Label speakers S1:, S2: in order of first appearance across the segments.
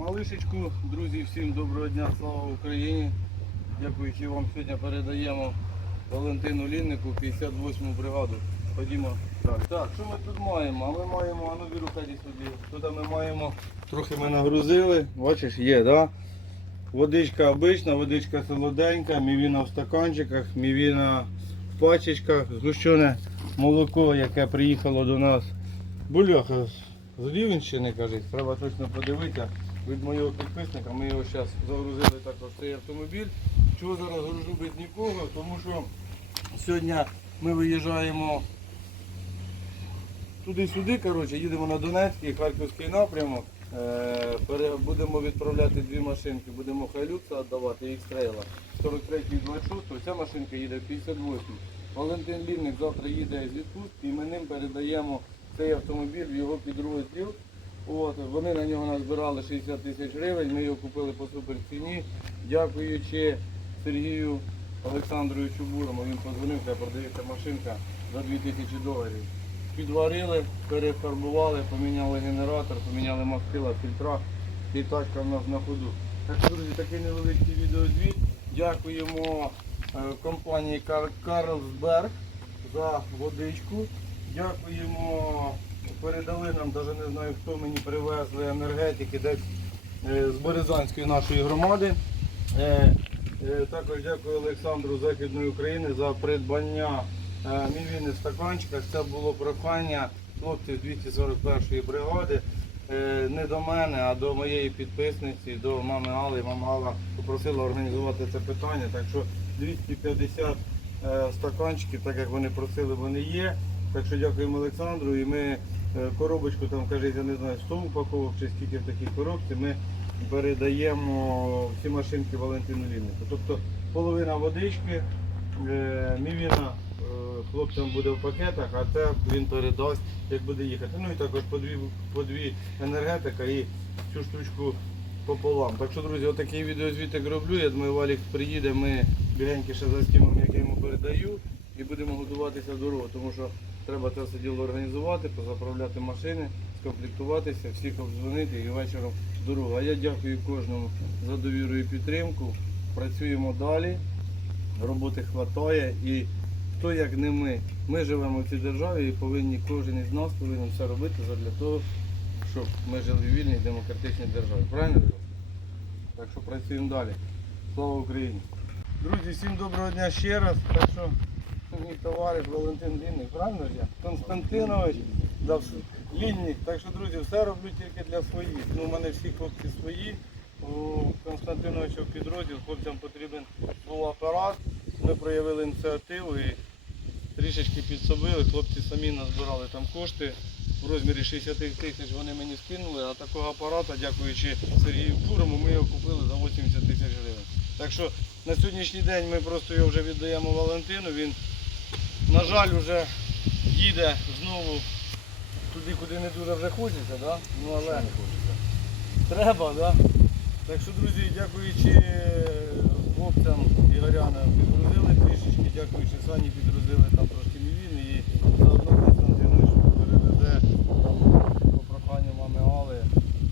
S1: Малишечку, друзі, всім доброго дня, слава Україні. Дякуючи вам сьогодні передаємо Валентину Ліннику 58-му бригаду. Ходімо далі. Так, що ми тут маємо? А ми маємо, а ну віру ході сюди. Тут ми маємо, трохи ми нагрузили, бачиш, є, да? Водичка обична, водичка солоденька, мівіна в стаканчиках, мівіна в пачечках, згущене молоко, яке приїхало до нас. Бульоха з Рівенщини, кажуть, треба точно подивитися. Від моєго підписника ми його зараз загрузили також цей автомобіль. Чого зараз гружу без нікого? Тому що сьогодні ми виїжджаємо туди-сюди, коротше, їдемо на Донецький, Харківський напрямок. Е, Будемо відправляти дві машинки, будемо Хайлюкса віддавати, їх стрейла. 43 і 26, ця машинка їде в 58. Валентин Лінник завтра їде з відпустки і ми ним передаємо цей автомобіль в його підрозділ. От, вони на нього назбирали 60 тисяч гривень, ми його купили по суперціні. Дякуючи Сергію Олександровичу Бурому, він подзвонив, де продається машинка за 2000 доларів. Підварили, перефарбували, поміняли генератор, поміняли мастила, фільтра і тачка в нас на ходу. Так що, друзі, такий невеличкий відеозвіт. Дякуємо е, компанії Кар- Карлсберг за водичку. Дякуємо. Передали нам, навіть не знаю хто мені привезли енергетики десь е, з Березанської нашої громади. Е, е, Також дякую Олександру Західної України за придбання мівіни в стаканчиках. Це було прохання хлопців 241-ї бригади. Не до мене, а до моєї підписниці, до мами Алли. Мама Алла попросила організувати це питання. Так що 250 е, стаканчиків, так як вони просили, вони є. Так що дякуємо Олександру. І ми е, коробочку, там кажуть, я не знаю, 100 упаковок чи скільки в такій коробці, ми передаємо всі машинки Валентину Ліннику. Тобто половина водички, е, мівіна е, хлопцям буде в пакетах, а це він передасть, як буде їхати. Ну і також по дві, по дві енергетика і цю штучку пополам. Так що, друзі, отакий відеозвітик роблю. Я думаю, Валік приїде, ми бігеньки ще заснімемо, як йому передаю, і будемо готуватися в дорогу, тому що треба це все діло організувати, позаправляти машини, скомплектуватися, всіх обдзвонити і вечором дорогу. А я дякую кожному за довіру і підтримку. Працюємо далі, роботи вистачає і хто як не ми. Ми живемо в цій державі і повинні кожен із нас повинен все робити для того, щоб ми жили в вільній демократичній державі. Правильно? Так що працюємо далі. Слава Україні! Друзі, всім доброго дня ще раз. Так що мій товариш Валентин Лінник, правильно ж я? Константинович да, Лінник. Так що, друзі, все роблю тільки для своїх. Ну, у мене всі хлопці свої. У Константиновича в підрозділ хлопцям потрібен був апарат. Ми проявили ініціативу і трішечки підсобили. Хлопці самі назбирали там кошти. В розмірі 60 тисяч вони мені скинули, а такого апарата, дякуючи Сергію Фурому, ми його купили за 80 тисяч гривень. Так що на сьогоднішній день ми просто його вже віддаємо Валентину. Він, на жаль, вже їде знову туди, куди не дуже вже хочеться, да? ну але треба, да? Так що, друзі, дякуючи хлопцям Ігоряна підгрузили трішечки, дякуючи Сані підгрузили там трошки мівіни і заодно Константинович перевезе там, по проханню мами Али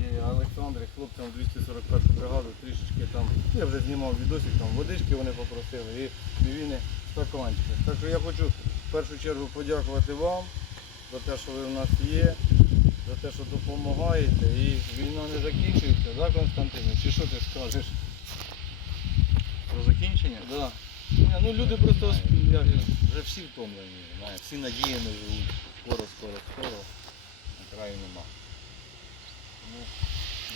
S1: і Олександри хлопцям в 241 бригаду трішечки там. Я вже знімав відосик, там водички вони попросили і мівіни стаканчики. Так що я хочу в першу чергу подякувати вам за те, що ви в нас є, за те, що допомагаєте. І війна не закінчується, да, Константине? Чи що ти скажеш?
S2: Про закінчення?
S1: Да. Ну люди просто як
S2: Вже всі втомлені, всі надіями живуть. Скоро, скоро, скоро. На краю нема. Тому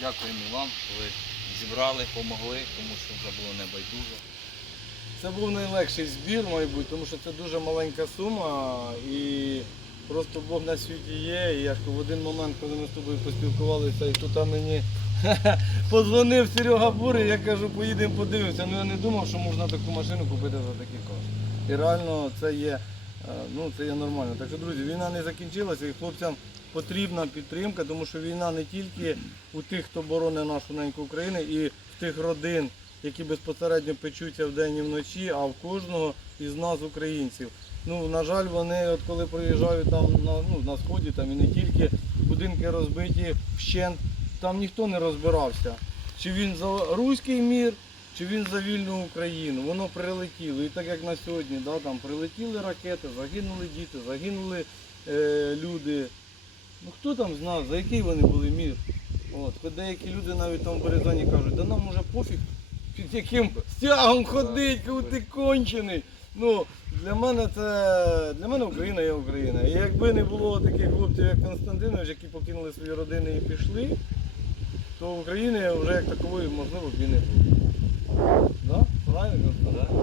S2: дякуємо вам, що ви зібрали, помогли, тому що вже було небайдуже.
S1: Це був найлегший збір, мабуть, тому що це дуже маленька сума і просто Бог на світі є. І я в один момент, коли ми з тобою поспілкувалися, і тут мені подзвонив Серега Бурий, я кажу, поїдемо подивимося. Ну я не думав, що можна таку машину купити за такі кошти. І реально це є, е, ну, це є нормально. Так що, друзі, війна не закінчилася і хлопцям потрібна підтримка, тому що війна не тільки у тих, хто боронить нашу неньку Україну, і в тих родин, які безпосередньо печуться вдень і вночі, а в кожного із нас, українців. Ну, на жаль, вони, от коли приїжджають там на, ну, на сході, там і не тільки, будинки розбиті вщент, там ніхто не розбирався, чи він за руський мір, чи він за вільну Україну. Воно прилетіло. І так як на сьогодні, да, там прилетіли ракети, загинули діти, загинули е, люди. Ну хто там знав, за який вони були мір? От, деякі люди навіть там в Березані кажуть, да нам уже пофіг, під яким стягом ходить, коли ти кончений. Ну, для мене це для мене Україна є Україна. І якби не було таких хлопців, як Константинович, які покинули свої родини і пішли, то України вже як такової можливо б і не було. Да? Правильно Константин?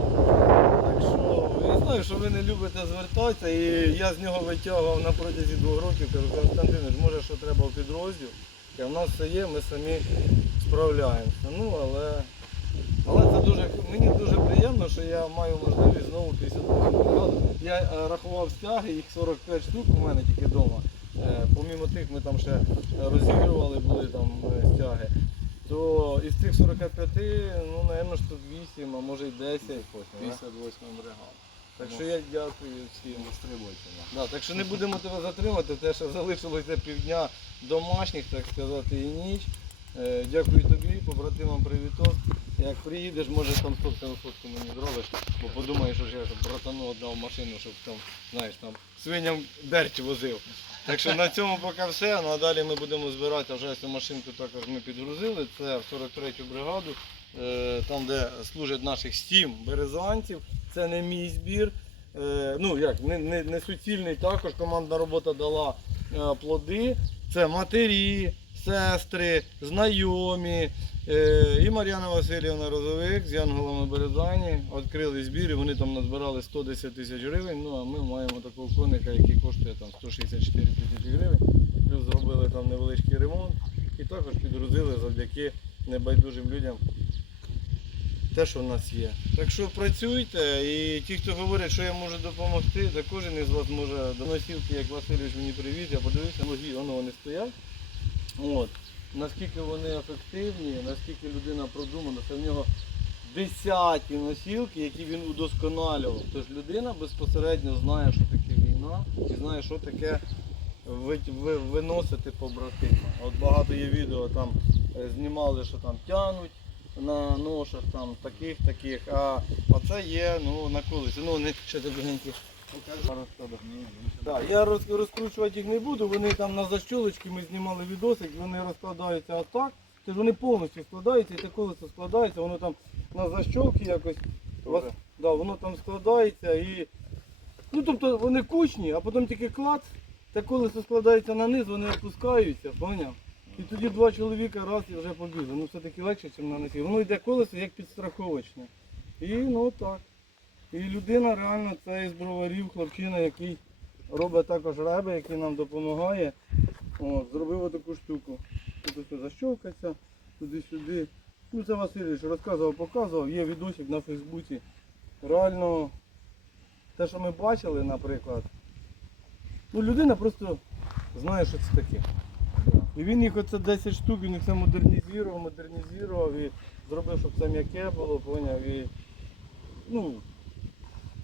S1: Так що я знаю, що ви не любите звертатися, і я з нього витягував на протязі двох років, кажу, Константинович, може, що треба в підрозділ. Я, в нас все є, ми самі справляємося. Ну, але, але це дуже, мені дуже приємно, що я маю можливість знову 58 бригаду. Я е, рахував стяги, їх 45 штук у мене тільки вдома. Е, помімо тих ми там ще розігрували, були там е, стяги. То із цих 45, ну, напевно, штук 8, а може й 10, 58 бригад. Так що я дякую всім. Да, так що не будемо тебе затримати, те, що залишилося півдня домашніх, так сказати, і ніч. Дякую тобі, побратимам привіток. Як приїдеш, може там собственну фотку мені зробиш, бо подумаєш, що я щоб братану оддав машину, щоб там, знаєш, там свиням дерч возив. Так що на цьому поки все. Ну а далі ми будемо збирати вже цю машинку також ми підгрузили. Це в 43-ю бригаду, е, там де служать наших сім березанців. Це не мій збір. Е, ну як, не, не, не суцільний також командна робота дала е, плоди. Це матері, сестри, знайомі. Е, і Мар'яна Васильівна Розовик з Янголами Березані відкрили збір і вони там назбирали 110 тисяч гривень. Ну а ми маємо такого коника, який коштує там 164 тисячі гривень. Зробили там невеличкий ремонт і також підгрузили завдяки небайдужим людям те, що в нас є. Так що працюйте і ті, хто говорять, що я можу допомогти, так кожен із вас може до носілки, як Васильович мені привіз, я подивився, ноги, воно вони стоять. От. Наскільки вони ефективні, наскільки людина продумана, це в нього десяті носілки, які він удосконалював. Тож людина безпосередньо знає, що таке війна і знає, що таке ви- ви- виносити побратима. От багато є відео, там е, знімали, що там тянуть на ношах, там таких, таких. А оце є ну, на колесі. Ну, вони ще добренькі. Так, я роз, розкручувати їх не буду, вони там на защолочки ми знімали відосик, вони розкладаються отак. Тобто вони повністю складаються і те колесо складається, воно там на защолки якось. вас- да, воно там складається і. Ну тобто вони кучні, а потім тільки клац, те колесо складається на низ, вони опускаються, поняв? І тоді два чоловіка раз і вже побігли. Ну все-таки легше, ніж на носі. Воно йде колесо як підстраховочне. І ну так. І людина реально це із броварів, хлопчина, який робить також реби, який нам допомагає. От, зробив таку штуку. Тут ось защовкаться, туди-сюди. Ну це Васильович розказував, показував, є відосик на Фейсбуці. Реально, те, що ми бачили, наприклад, ну людина просто знає, що це таке. І він їх оце 10 штук, він їх все модернізував, модернізував і зробив, щоб це м'яке було, поняв. І, ну,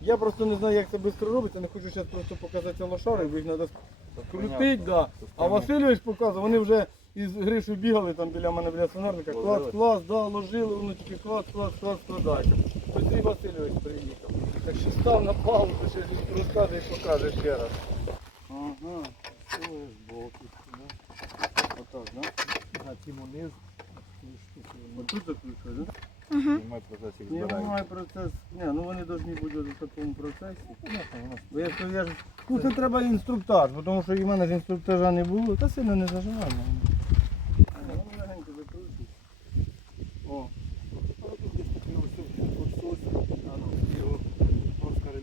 S1: я просто не знаю, як це швидко робиться, не хочу зараз просто показати лошари, бо їх треба крутити, да. А Васильович показував, вони вже із Гришу бігали там біля мене біля сонарника, клас, клас, да, ложили, воно тільки клас, клас, клас, складається. Ось і Васильович приїхав. Так що став на паузу, ще розкаже і покаже ще раз. Ага, ось боку. Отак, да?
S3: А цим униз.
S1: Отут закручує, да?
S3: Знімай процес їх
S1: Я
S3: збираю.
S1: маю процес. Ні, ну вони повинні бути в такому процесі. Бо я, я ж... Ну це треба інструктаж, бо тому що і в мене ж інструктажа не було. Та сильно не заживав. Ну, легенько закручуй. О,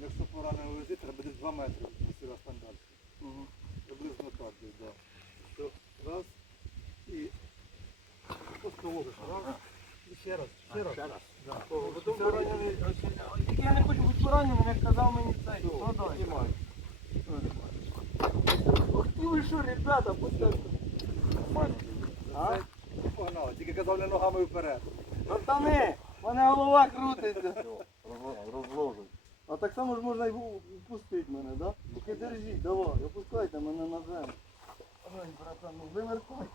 S3: Якщо поранено лежить, треба десь 2 метри на сіра стандарт.
S1: угу.
S3: Приблизно так десь, да. Раз і просто ложиш. Раз. Ще раз, ще раз. Ще раз. Да.
S1: Потім поранений. Тільки я не хочу бути пораненим, як казав мені цей.
S3: Все,
S1: Складай.
S3: знімай.
S1: Ох ти ви що, ребята, будь ласка.
S3: Нормально.
S1: А?
S3: Погнали. Тільки казав не ногами вперед.
S1: Пацани, в мене голова крутиться.
S3: Розложуй.
S1: А так само ж можна і впустити мене, да? Тільки держіть, давай, опускайте мене на землю. Ой, братан, ну вимеркуй.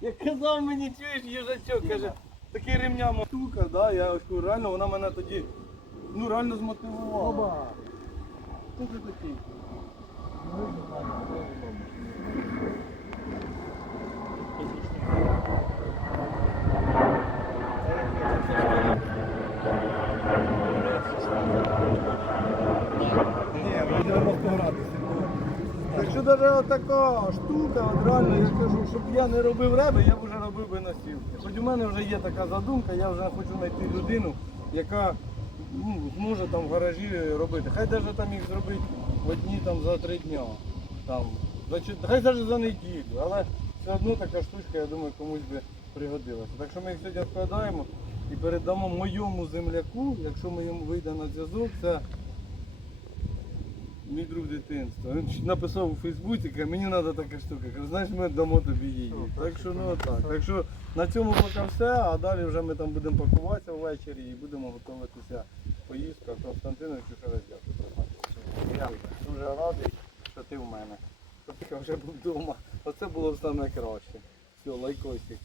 S1: Як казав мені, чуєш, їжачок, каже, такий ремняма штука, да, я кажу, реально вона мене тоді, ну реально змотивувала.
S3: Оба.
S1: Хто ти такий?
S3: Ні, ми 90 градусів.
S1: Якщо навіть така штука, от реально я кажу, щоб я не робив реби, я б вже робив би носілки. Хоч у мене вже є така задумка, я вже хочу знайти людину, яка ну, зможе там в гаражі робити. Хай навіть там їх зробити в одні там за три дня. Там, за, хай навіть за неділю, але все одно така штучка, я думаю, комусь би пригодилася. Так що ми їх сьогодні складаємо і передамо моєму земляку, якщо ми йому вийде на зв'язок, це Мій друг дитинства. Він написав у Фейсбуці, каже, мені треба така штука. Кажу, знаєш, ми дамо тобі її. Так що ну так. Так що на цьому поки все, а далі вже ми там будемо пакуватися ввечері і будемо готуватися поїздка. Константиновичу ще раз дякую. Я дуже радий, що ти в мене. Що ти вже був вдома. Оце було саме краще. Все, лайкосик.